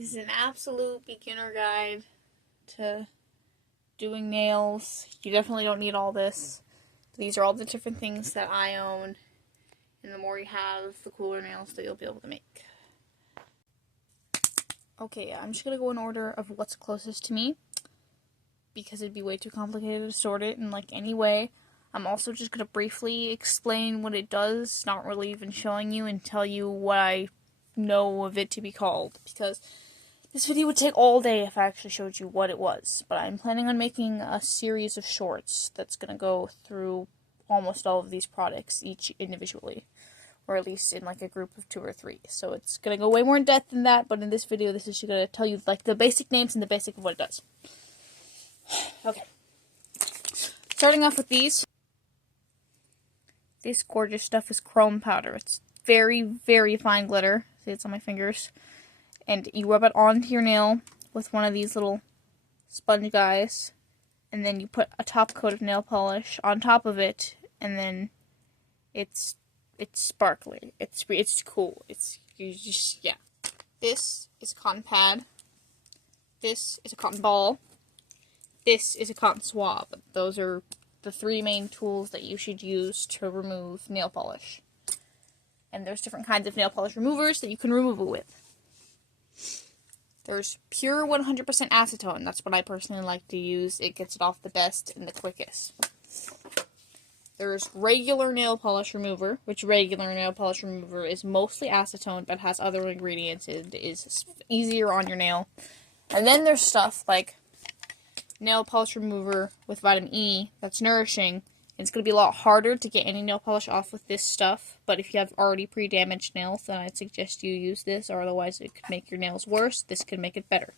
This is an absolute beginner guide to doing nails. You definitely don't need all this. These are all the different things that I own, and the more you have, the cooler nails that you'll be able to make. Okay, I'm just going to go in order of what's closest to me, because it'd be way too complicated to sort it in any way. I'm also just going to briefly explain what it does, not really even showing you, and tell you what I know of it to be called, because this video would take all day if I actually showed you what it was. But I'm planning on making a series of shorts that's going to go through almost all of these products, each individually, or at least in a group of 2 or 3. So it's going to go way more in depth than that, but in this video this is just going to tell you the basic names and the basic of what it does. Okay. Starting off with these. This gorgeous stuff is chrome powder. It's very, very fine glitter. See, it's on my fingers. And you rub it onto your nail with one of these little sponge guys. And then you put a top coat of nail polish on top of it. And then it's sparkly. It's cool. Yeah. This is a cotton pad. This is a cotton ball. This is a cotton swab. Those are the 3 main tools that you should use to remove nail polish. And there's different kinds of nail polish removers that you can remove it with. There's pure 100% acetone. That's what I personally like to use. It gets it off the best and the quickest. There's regular nail polish remover, which regular nail polish remover is mostly acetone, but has other ingredients. It is easier on your nail. And then there's stuff like nail polish remover with vitamin E that's nourishing. It's going to be a lot harder to get any nail polish off with this stuff, but if you have already pre-damaged nails, then I'd suggest you use this, or otherwise it could make your nails worse. This could make it better.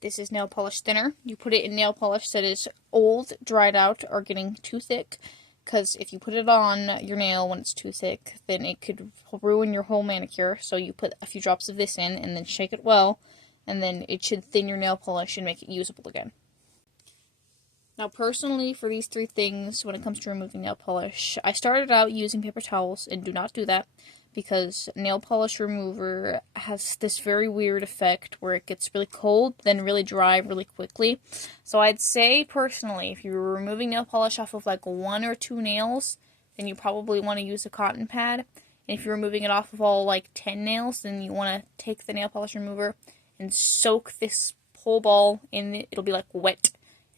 This is nail polish thinner. You put it in nail polish that is old, dried out, or getting too thick, because if you put it on your nail when it's too thick, then it could ruin your whole manicure. So you put a few drops of this in, and then shake it well, and then it should thin your nail polish and make it usable again. Now, personally, for these 3 things, when it comes to removing nail polish, I started out using paper towels, and do not do that, because nail polish remover has this very weird effect where it gets really cold, then really dry really quickly. So I'd say, personally, if you're removing nail polish off of 1 or 2 nails, then you probably want to use a cotton pad. And if you're removing it off of all 10 nails, then you want to take the nail polish remover and soak this whole ball in it. It'll be wet.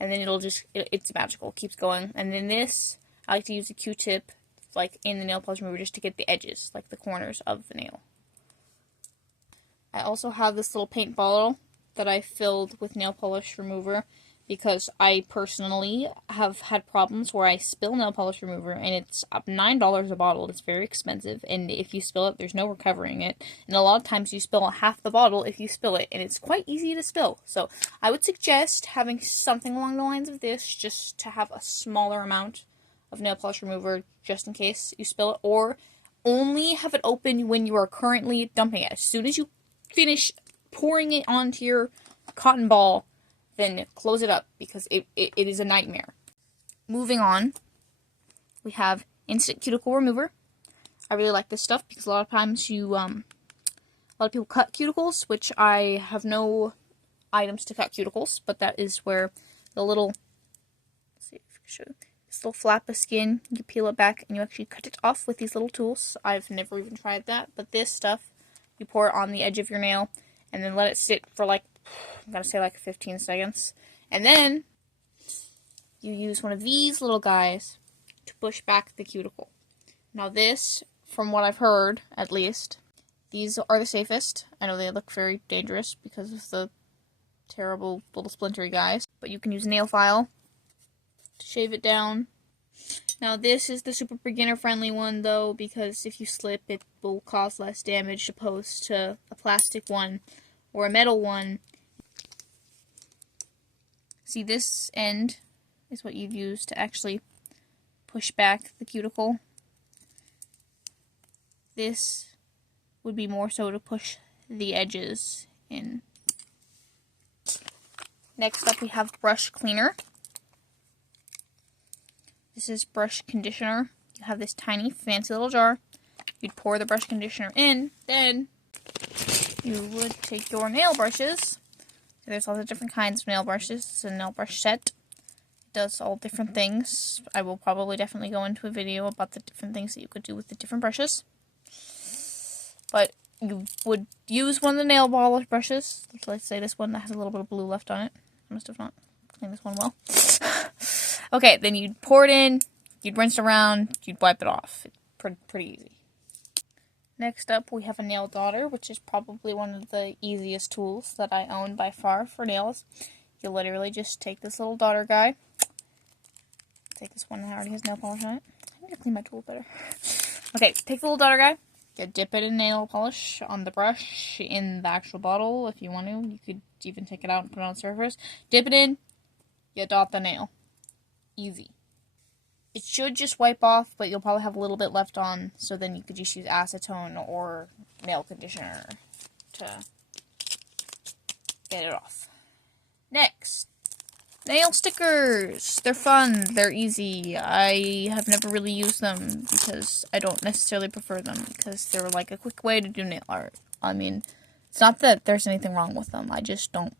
And then it's magical. It keeps going. And then this, I like to use a Q-tip, in the nail polish remover, just to get the edges, the corners of the nail. I also have this little paint bottle that I filled with nail polish remover, because I personally have had problems where I spill nail polish remover, and it's $9 a bottle. It's very expensive, and if you spill it, there's no recovering it. And a lot of times you spill half the bottle if you spill it, and it's quite easy to spill. So I would suggest having something along the lines of this, just to have a smaller amount of nail polish remover, just in case you spill it, or only have it open when you are currently dumping it. As soon as you finish pouring it onto your cotton ball, then close it up, because it is a nightmare. Moving on, we have Instant Cuticle Remover. I really like this stuff because a lot of times a lot of people cut cuticles, which I have no items to cut cuticles, but that is where the little, let's see if I can show you, this little flap of skin, you peel it back and you actually cut it off with these little tools. I've never even tried that, but this stuff, you pour it on the edge of your nail and then let it sit for I'm going to say 15 seconds. And then you use one of these little guys to push back the cuticle. Now this, from what I've heard, at least, these are the safest. I know they look very dangerous because of the terrible little splintery guys. But you can use a nail file to shave it down. Now this is the super beginner friendly one though, because if you slip it will cause less damage opposed to a plastic one or a metal one. See, this end is what you'd use to actually push back the cuticle. This would be more so to push the edges in. Next up we have brush cleaner. This is brush conditioner. You have this tiny fancy little jar. You'd pour the brush conditioner in, then you would take your nail brushes. There's lots of different kinds of nail brushes. It's a nail brush set. It does all different things. I will probably definitely go into a video about the different things that you could do with the different brushes. But you would use one of the nail polish brushes. Let's say this one that has a little bit of blue left on it. I must have not cleaned this one well. Okay, then you'd pour it in, you'd rinse it around, you'd wipe it off. It's pretty easy. Next up, we have a nail daughter, which is probably one of the easiest tools that I own by far for nails. You literally just take this little daughter guy. Take this one that already has nail polish on it. I need to clean my tool better. Okay, take the little daughter guy. You dip it in nail polish on the brush in the actual bottle if you want to. You could even take it out and put it on the surface. Dip it in. You dot the nail. Easy. It should just wipe off, but you'll probably have a little bit left on, so then you could just use acetone or nail conditioner to get it off. Next, nail stickers. They're fun. They're easy. I have never really used them because I don't necessarily prefer them because they're like a quick way to do nail art. I mean, it's not that there's anything wrong with them. I just don't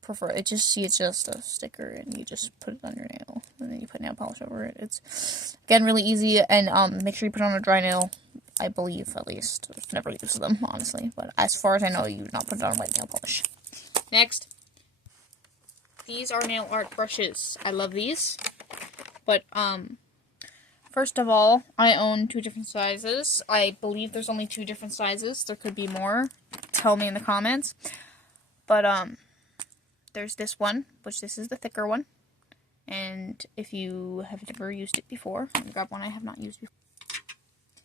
prefer it. It's just a sticker and you just put it on your nail and then you put nail polish over it. It's again really easy, and make sure you put it on a dry nail. I believe, at least. I've never used them, honestly, but as far as I know, you would not put it on wet nail polish. Next, these are nail art brushes. I love these, but first of all, I own 2 different sizes. I believe there's only 2 different sizes. There could be more. Tell me in the comments. But there's this one, which this is the thicker one. And if you have never used it before, I'm gonna grab one I have not used before.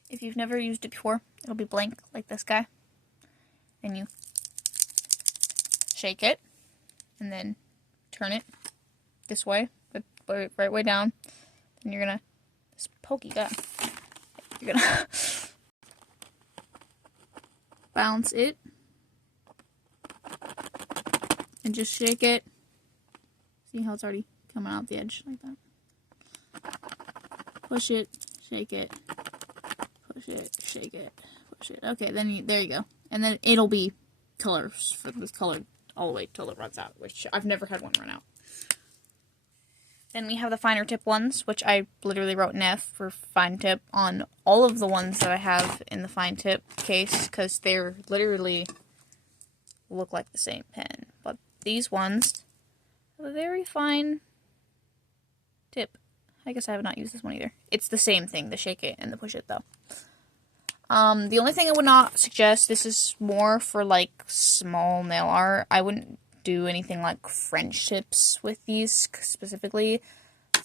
If you've never used it before, it'll be blank like this guy. And you shake it, and then turn it this way, the right way down. Then you're gonna, this pokey guy, you're gonna bounce it. And just shake it. See how it's already coming out the edge like that. Push it, shake it, push it, shake it, push it. Okay, then there you go. And then it'll be colors for this color all the way till it runs out, which I've never had one run out. Then we have the finer tip ones, which I literally wrote an F for fine tip on all of the ones that I have in the fine tip case, because they're literally look like the same pen. But these ones have a very fine tip. I guess I have not used this one either. It's the same thing, the shake it and the push it though. The only thing I would not suggest, this is more for like small nail art. I wouldn't do anything like French tips with these specifically.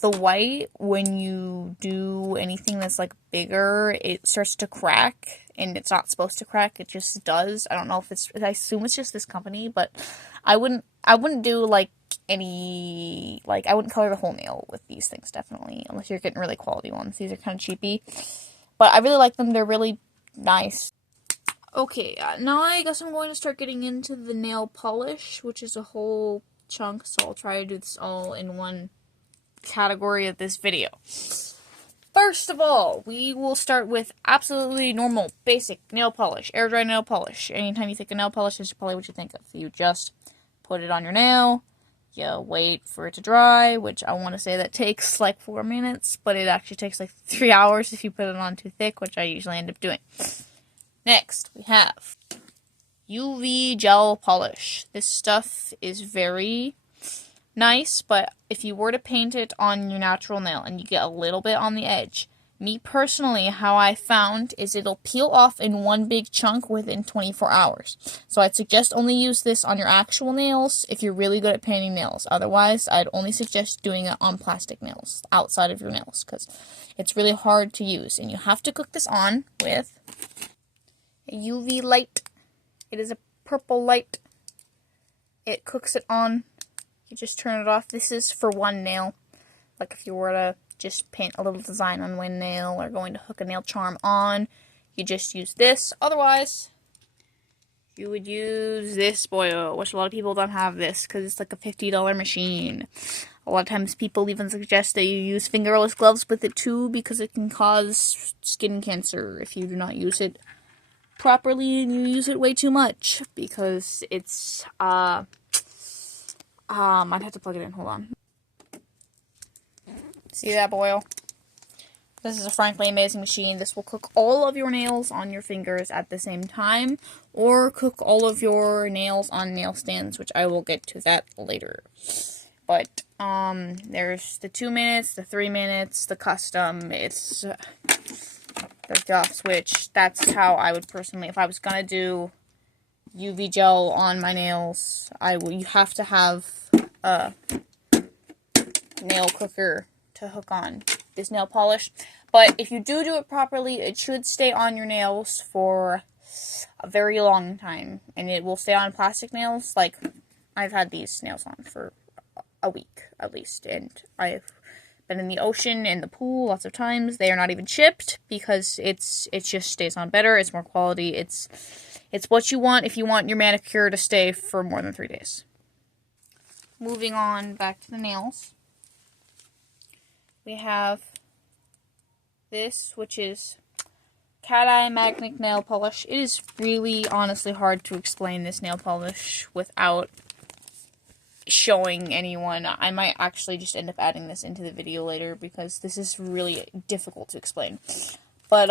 The white, when you do anything that's like bigger, it starts to crack, and it's not supposed to crack, it just does. I don't know if it's, I assume it's just this company, but I wouldn't do like any, like, I wouldn't color the whole nail with these things, definitely, unless you're getting really quality ones. These are kind of cheapy, but I really like them. They're really nice. Okay, now I guess I'm going to start getting into the nail polish, which is a whole chunk, so I'll try to do this all in one category of this video. First of all, we will start with absolutely normal, basic nail polish, air dry nail polish. Anytime you think of nail polish, this is probably what you think of. You just put it on your nail, you wait for it to dry, which I want to say that takes like 4 minutes, but it actually takes like 3 hours if you put it on too thick, which I usually end up doing. Next, we have UV gel polish. This stuff is very nice, but if you were to paint it on your natural nail and you get a little bit on the edge, me personally, how I found is it'll peel off in one big chunk within 24 hours. So I'd suggest only use this on your actual nails if you're really good at painting nails. Otherwise, I'd only suggest doing it on plastic nails outside of your nails, because it's really hard to use. And you have to cook this on with a UV light. It is a purple light. It cooks it on. You just turn it off. This is for one nail. Like if you were to just paint a little design on one nail or going to hook a nail charm on, you just use this. Otherwise, you would use this boyo, which a lot of people don't have this because it's like a $50 machine. A lot of times people even suggest that you use fingerless gloves with it too, because it can cause skin cancer if you do not use it properly and you use it way too much, because it's, I'd have to plug it in, hold on. See that boil? This is a frankly amazing machine. This will cook all of your nails on your fingers at the same time, or cook all of your nails on nail stands, which I will get to that later. But, there's the 2 minutes, the 3 minutes, the custom, it's the off switch. That's how I would personally, if I was gonna do UV gel on my nails, you have to have a nail cooker to hook on this nail polish. But if you do it properly, it should stay on your nails for a very long time, and it will stay on plastic nails. Like, I've had these nails on for a week at least, and I've been in the ocean, in the pool lots of times. They are not even chipped, because it just stays on better. It's more quality. It's what you want if you want your manicure to stay for more than 3 days. Moving on back to the nails, we have this, which is Cat Eye Magnetic Nail Polish. It is really, honestly, hard to explain this nail polish without showing anyone. I might actually just end up adding this into the video later, because this is really difficult to explain. But,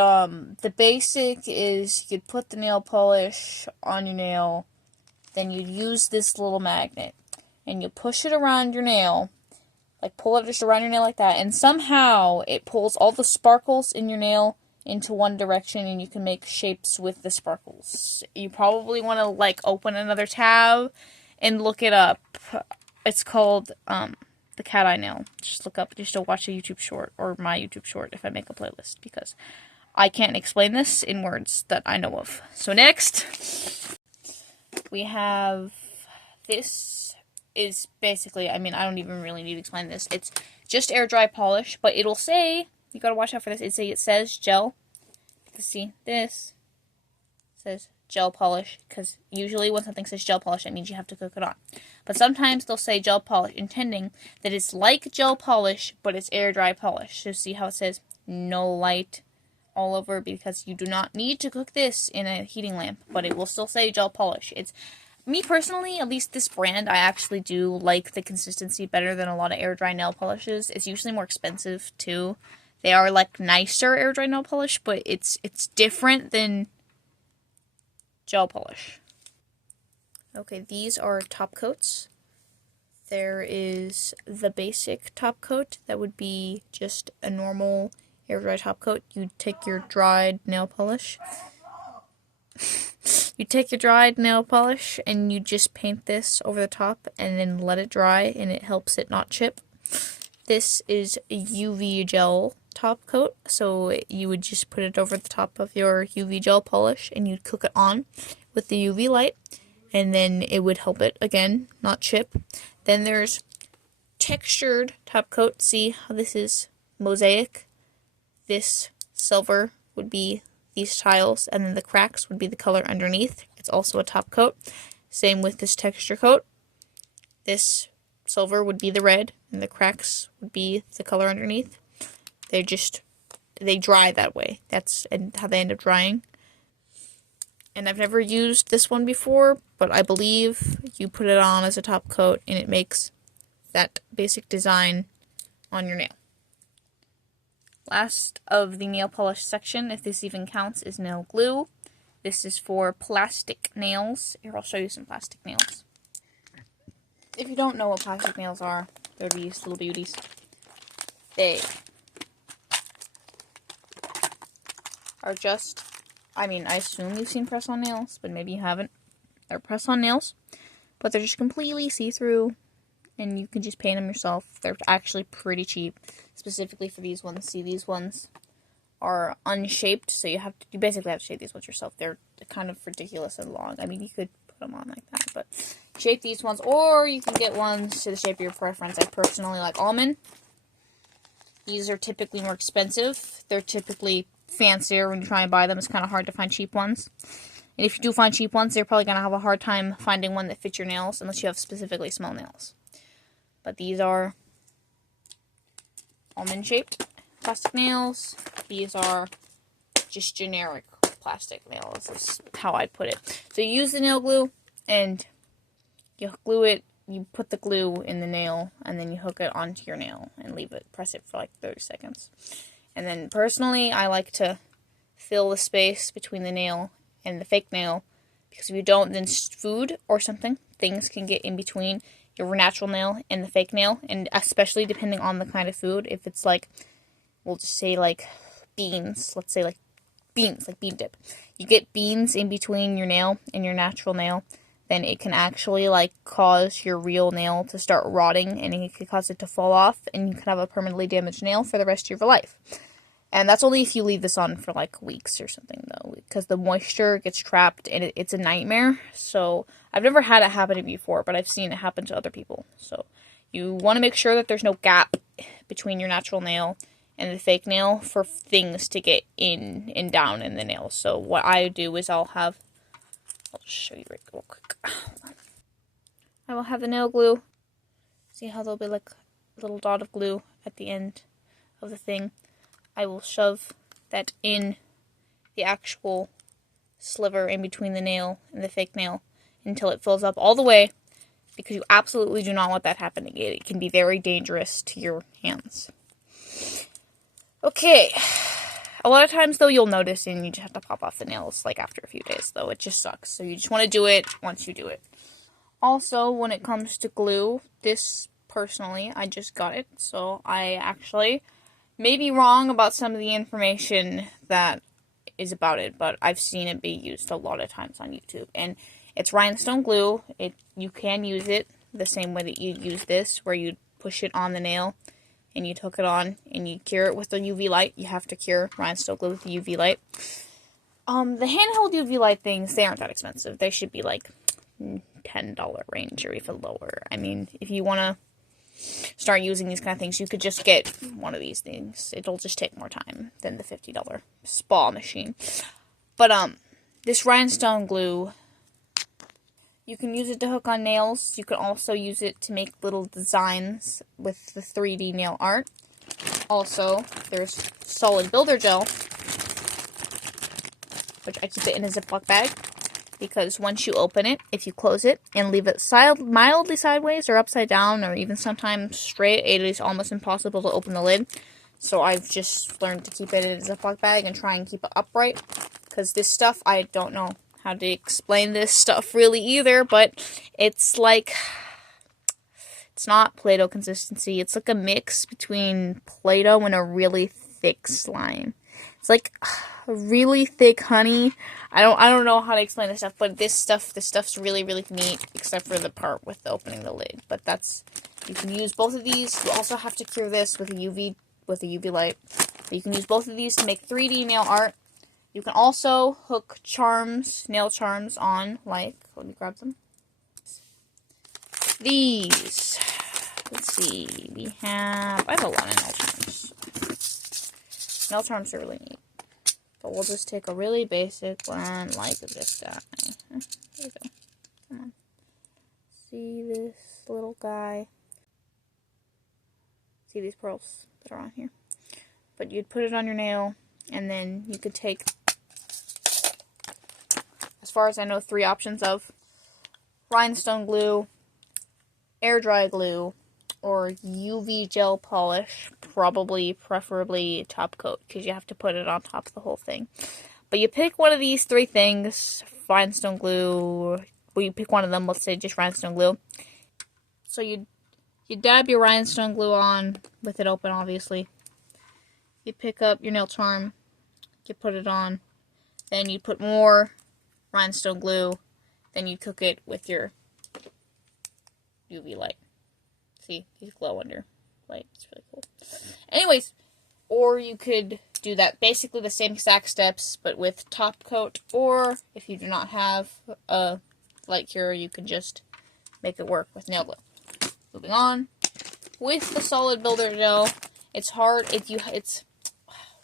the basic is you'd put the nail polish on your nail, then you'd use this little magnet, and you push it around your nail, like pull it just around your nail like that, and somehow it pulls all the sparkles in your nail into one direction, and you can make shapes with the sparkles. You probably want to, like, open another tab and look it up. It's called, the Cat Eye Nail. Just look up, just to watch a YouTube short, or my YouTube short if I make a playlist, because I can't explain this in words that I know of. So next, we have this. Is basically, I mean, I don't even really need to explain this. It's just air dry polish, but it'll say, you gotta watch out for this, it says gel. You can see this says gel polish, because usually when something says gel polish, that means you have to cook it on. But sometimes they'll say gel polish, intending that it's like gel polish, but it's air dry polish. So see how it says no light all over, because you do not need to cook this in a heating lamp, but it will still say gel polish. It's, me personally, at least this brand, I actually do like the consistency better than a lot of air dry nail polishes. It's usually more expensive too. They are like nicer air dry nail polish, but it's different than gel polish. Okay, these are top coats. There is the basic top coat that would be just a normal air dry top coat. You'd take your dried nail polish. You take your dried nail polish and you just paint this over the top and then let it dry, and it helps it not chip. This is a UV gel top coat, so you would just put it over the top of your UV gel polish and you'd cook it on with the UV light, and then it would help it, again, not chip. Then there's textured top coat. See how this is mosaic? This silver would be these tiles, and then the cracks would be the color underneath. It's also a top coat. Same with this texture coat. This silver would be the red, and the cracks would be the color underneath. They dry that way. That's how they end up drying. And I've never used this one before, but I believe you put it on as a top coat, and it makes that basic design on your nail. Last of the nail polish section, if this even counts, is nail glue. This is for plastic nails. Here, I'll show you some plastic nails. If you don't know what plastic nails are, they're these little beauties. They are just, I mean, I assume you've seen press-on nails, but maybe you haven't. They're press-on nails, but they're just completely see-through, and you can just paint them yourself. They're actually pretty cheap, specifically for these ones. See, these ones are unshaped, so you basically have to shape these ones yourself. They're kind of ridiculous and long. I mean, you could put them on like that, but shape these ones, or you can get ones to the shape of your preference. I personally like almond. These are typically more expensive. They're typically fancier when you try and buy them. It's kind of hard to find cheap ones. And if you do find cheap ones, you're probably going to have a hard time finding one that fits your nails, unless you have specifically small nails. But these are almond-shaped plastic nails. These are just generic plastic nail. This is how I'd put it. So you use the nail glue, and you glue it. You put the glue in the nail, and then you hook it onto your nail and leave it. Press it for like 30 seconds. And then personally, I like to fill the space between the nail and the fake nail, because if you don't, then food or things can get in between your natural nail and the fake nail, and especially depending on the kind of food. If it's like, we'll just say like beans, let's say like beans, like bean dip. You get beans in between your nail and your natural nail, then it can actually like cause your real nail to start rotting, and it could cause it to fall off, and you could have a permanently damaged nail for the rest of your life. And that's only if you leave this on for like weeks or something, though, because the moisture gets trapped, and it's a nightmare. So I've never had it happen to me before, but I've seen it happen to other people. So you want to make sure that there's no gap between your natural nail and the fake nail for things to get in and down in the nail. So what I do is I'll show you real quick. I will have the nail glue. See how there'll be like a little dot of glue at the end of the thing. I will shove that in the actual sliver in between the nail and the fake nail until it fills up all the way, because you absolutely do not want that happening. It can be very dangerous to your hands. Okay. A lot of times, though, you'll notice and you just have to pop off the nails, like, after a few days, though. It just sucks. So you just want to do it once you do it. Also, when it comes to glue, this, personally, I just got it. So I actually may be wrong about some of the information that is about it, but I've seen it be used a lot of times on YouTube. And it's rhinestone glue. You can use it the same way that you use this, where you push it on the nail and you hook it on, and you cure it with the UV light. You have to cure rhinestone glue with the UV light. The handheld UV light things, they aren't that expensive. They should be like $10 range or even lower. I mean, if you want to start using these kind of things, you could just get one of these things. It'll just take more time than the $50 spa machine. But, this rhinestone glue, you can use it to hook on nails. You can also use it to make little designs with the 3D nail art. Also, there's solid builder gel, which I keep it in a Ziploc bag, because once you open it, if you close it and leave it mildly sideways or upside down or even sometimes straight, it is almost impossible to open the lid. So I've just learned to keep it in a Ziploc bag and try and keep it upright, because this stuff, I don't know how to explain this stuff really either, but it's like, it's not Play-Doh consistency. It's like a mix between Play-Doh and a really thick slime. It's like a really thick honey. I don't know how to explain this stuff, but this stuff's really, really neat, except for the part with opening the lid. But you can use both of these. You also have to cure this with a UV light. But you can use both of these to make 3D nail art. You can also hook nail charms on, like, let me grab them. These. Let's see, I have a lot of nail charms. Nail charms are really neat. But we'll just take a really basic one, like this guy. There we go. Come on. See this little guy? See these pearls that are on here? But you'd put it on your nail, and then you could take, as far as I know, 3 options of rhinestone glue, air dry glue, or UV gel polish, preferably top coat, because you have to put it on top of the whole thing. But you pick one of these 3 things, rhinestone glue, well, you pick one of them, let's say just rhinestone glue. So you dab your rhinestone glue on, with it open, obviously. You pick up your nail charm, you put it on, then you put more rhinestone glue, then you cook it with your UV light. See, these glow under light. It's really cool. Anyways, or you could do that, basically the same exact steps, but with top coat, or if you do not have a light cure, you can just make it work with nail glue. Moving on, with the solid builder gel, it's hard if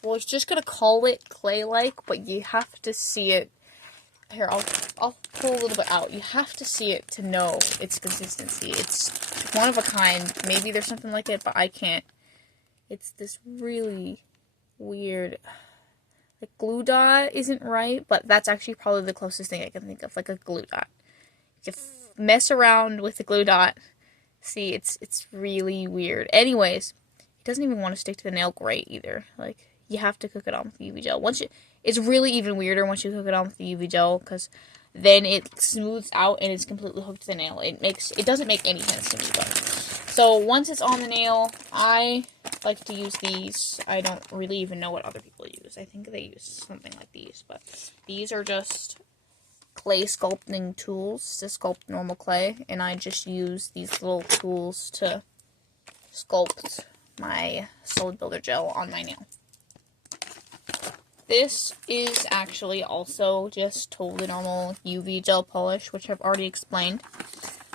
well, it's just gonna call it clay-like, but you have to see it. Here, I'll pull a little bit out. You have to see it to know its consistency. It's one of a kind. Maybe there's something like it, but I can't. It's this really weird, Like glue dot isn't right, but that's actually probably the closest thing I can think of, like a glue dot. You can mess around with the glue dot. See, it's really weird. Anyways, it doesn't even want to stick to the nail great either. Like, you have to cook it on with the UV gel. It's really even weirder once you cook it on with the UV gel, because then it smooths out and it's completely hooked to the nail. It doesn't make any sense to me, though. So once it's on the nail, I like to use these. I don't really even know what other people use. I think they use something like these, but these are just clay sculpting tools to sculpt normal clay, and I just use these little tools to sculpt my solid builder gel on my nail. This is actually also just totally normal UV gel polish, which I've already explained.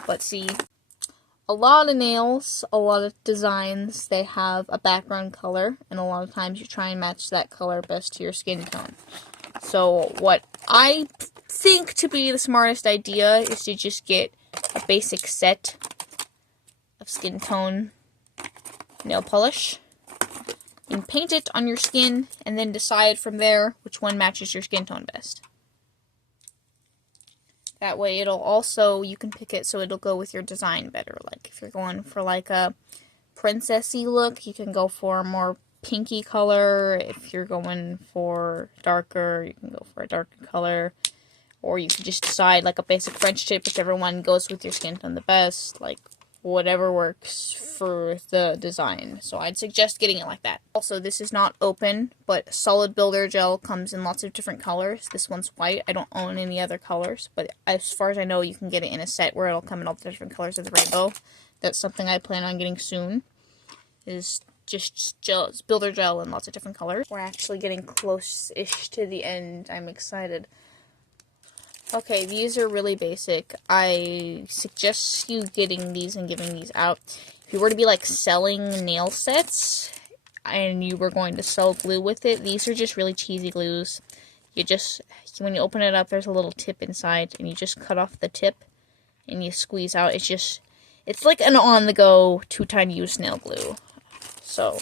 But see, a lot of nails, a lot of designs, they have a background color, and a lot of times you try and match that color best to your skin tone. So what I think to be the smartest idea is to just get a basic set of skin tone nail polish. You can paint it on your skin and then decide from there which one matches your skin tone best. That way you can pick it so it'll go with your design better. Like if you're going for like a princessy look, you can go for a more pinky color. If you're going for darker, you can go for a darker color. Or you can just decide like a basic French tip, whichever one goes with your skin tone the best. Like whatever works for the design. So I'd suggest getting it like that. Also, this is not open, but solid builder gel comes in lots of different colors. This one's white. I don't own any other colors, but as far as I know, you can get it in a set where it'll come in all the different colors of the rainbow. That's something I plan on getting soon, is just builder gel in lots of different colors. We're actually getting close-ish to the end. I'm excited. Okay, these are really basic. I suggest you getting these and giving these out. If you were to be like selling nail sets and you were going to sell glue with it, these are just really cheesy glues. When you open it up, there's a little tip inside, and you just cut off the tip and you squeeze out. It's like an on-the-go 2-time use nail glue. So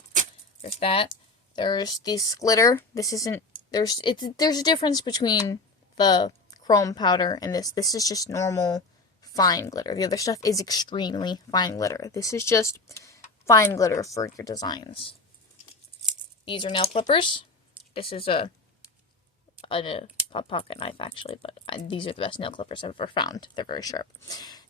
there's that. There's this glitter. There's a difference between the chrome powder and this. This is just normal fine glitter. The other stuff is extremely fine glitter. This is just fine glitter for your designs. These are nail clippers. This is a pocket knife actually, but these are the best nail clippers I've ever found. They're very sharp.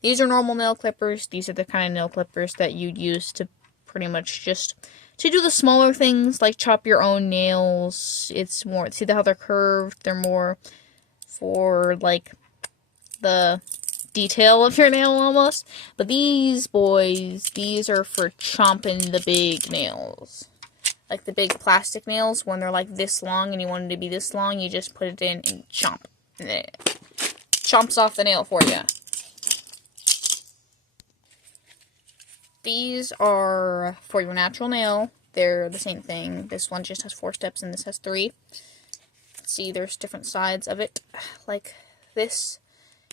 These are normal nail clippers. These are the kind of nail clippers that you'd use to pretty much just to do the smaller things like chop your own nails. It's more, see how they're curved? They're more for like the detail of your nail almost. But these boys, these are for chomping the big nails. Like the big plastic nails, when they're like this long and you want it to be this long, you just put it in and chomp. And it chomps off the nail for you. These are for your natural nail. They're the same thing. This one just has 4 steps and this has 3. See, there's different sides of it, like this.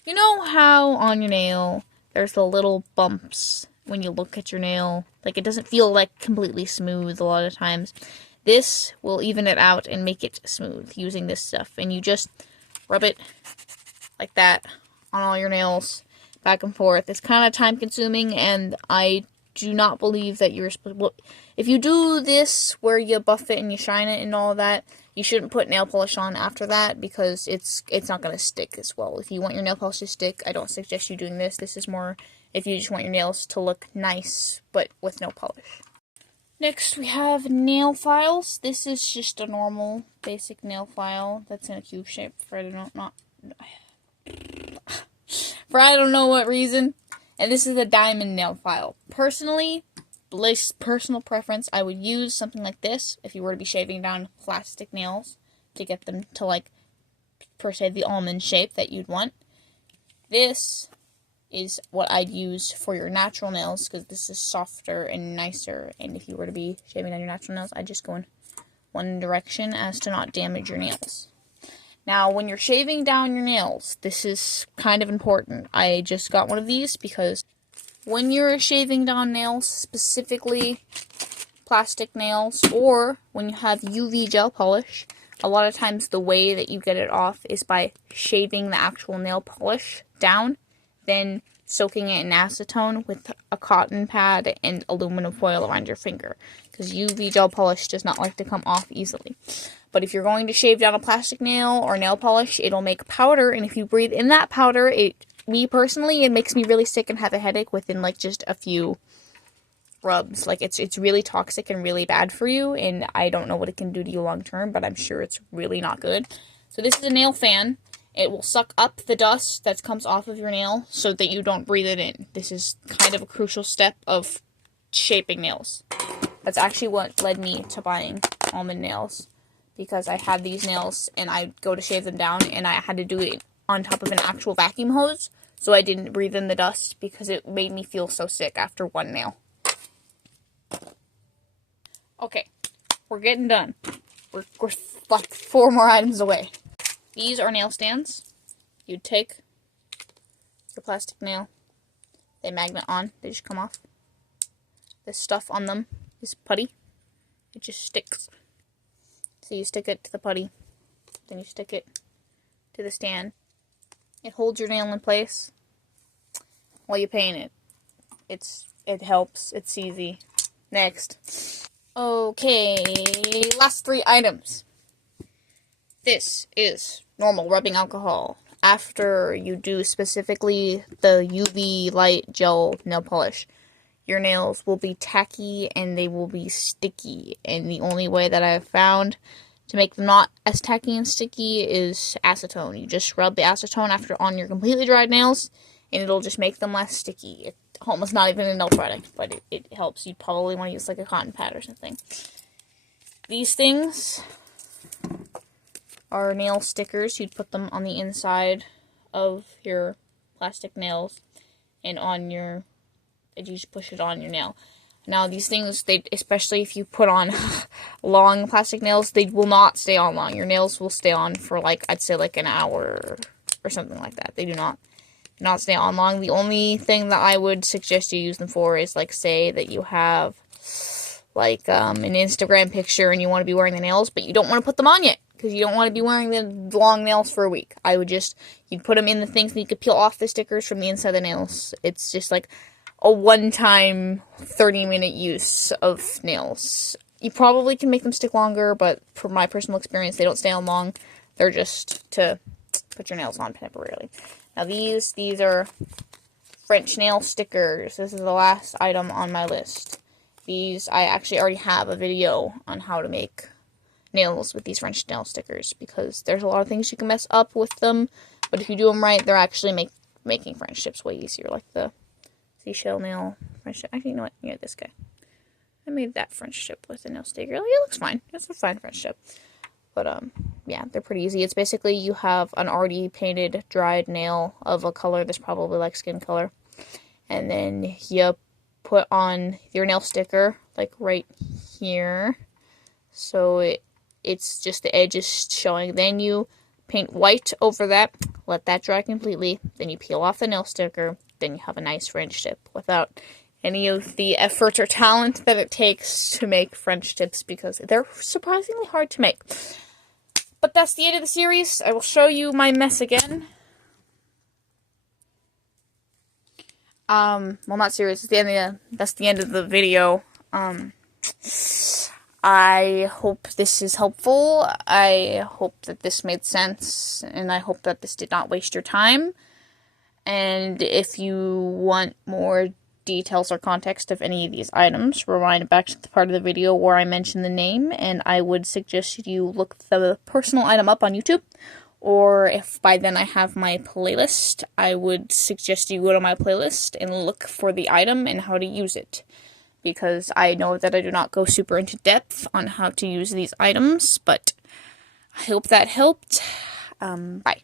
You know how on your nail there's the little bumps when you look at your nail? Like, it doesn't feel like completely smooth a lot of times. This will even it out and make it smooth using this stuff. And you just rub it like that on all your nails, back and forth. It's kind of time consuming, and I do not believe that you're supposed to. If you do this where you buff it and you shine it and all that, you shouldn't put nail polish on after that, because it's not going to stick as well. If you want your nail polish to stick, I don't suggest you doing this. This is more if you just want your nails to look nice, but with no polish. Next, we have nail files. This is just a normal, basic nail file that's in a cube shape for I don't know what reason. And this is a diamond nail file. Personally, personal preference, I would use something like this if you were to be shaving down plastic nails to get them to, like, per se, the almond shape that you'd want. This is what I'd use for your natural nails, because this is softer and nicer, and if you were to be shaving down your natural nails, I'd just go in one direction as to not damage your nails. Now, when you're shaving down your nails, this is kind of important. I just got one of these because when you're shaving down nails, specifically plastic nails, or when you have UV gel polish, a lot of times the way that you get it off is by shaving the actual nail polish down, then soaking it in acetone with a cotton pad and aluminum foil around your finger, because UV gel polish does not like to come off easily. But if you're going to shave down a plastic nail or nail polish, it'll make powder, and if you breathe in that powder, me personally, it makes me really sick and have a headache within like just a few rubs. Like it's really toxic and really bad for you, and I don't know what it can do to you long term, but I'm sure it's really not good. So this is a nail fan. It will suck up the dust that comes off of your nail so that you don't breathe it in. This is kind of a crucial step of shaping nails. That's actually what led me to buying almond nails, because I had these nails and I'd go to shave them down and I had to do it on top of an actual vacuum hose, so I didn't breathe in the dust because it made me feel so sick after one nail. Okay, we're getting done. We're like 4 more items away. These are nail stands. You'd take your plastic nail, they magnet on, they just come off. This stuff on them is putty. It just sticks. So you stick it to the putty, then you stick it to the stand. It holds your nail in place while you paint it. It helps. It's easy. Next. Okay, last 3 items. This is normal rubbing alcohol. After you do specifically the UV light gel nail polish, your nails will be tacky and they will be sticky. And the only way that I've found to make them not as tacky and sticky is acetone. You just rub the acetone on your completely dried nails, and it'll just make them less sticky. It's almost not even a nail product, but it helps. You'd probably want to use like a cotton pad or something. These things are nail stickers. You'd put them on the inside of your plastic nails and you just push it on your nail. Now these things, especially if you put on long plastic nails, they will not stay on long. Your nails will stay on for like, I'd say like an hour or something like that. They do not stay on long. The only thing that I would suggest you use them for is like, say that you have like an Instagram picture and you want to be wearing the nails, but you don't want to put them on yet, because you don't want to be wearing the long nails for a week. You'd put them in the things and you could peel off the stickers from the inside of the nails. It's just like a one-time 30-minute use of nails. You probably can make them stick longer, but from my personal experience, they don't stay on long. They're just to put your nails on temporarily. Now these are French nail stickers. This is the last item on my list. These, I actually already have a video on how to make nails with these French nail stickers, because there's a lot of things you can mess up with them, but if you do them right, they're actually making French tips way easier, like the seashell nail French tip. Actually, you know what? Yeah, this guy. I made that French tip with a nail sticker. It looks fine. It's a fine French tip. But, yeah, they're pretty easy. It's basically you have an already painted, dried nail of a color that's probably like skin color. And then you put on your nail sticker, like right here. So it's just the edge is showing. Then you paint white over that, let that dry completely. Then you peel off the nail sticker. Then you have a nice French tip without any of the effort or talent that it takes to make French tips, because they're surprisingly hard to make. But that's the end of the series. I will show you my mess again. Well, not series. That's the end of the video. I hope this is helpful. I hope that this made sense, and I hope that this did not waste your time. And if you want more details or context of any of these items, rewind back to the part of the video where I mentioned the name, and I would suggest you look the personal item up on YouTube, or if by then I have my playlist, I would suggest you go to my playlist and look for the item and how to use it, because I know that I do not go super into depth on how to use these items, but I hope that helped. Bye.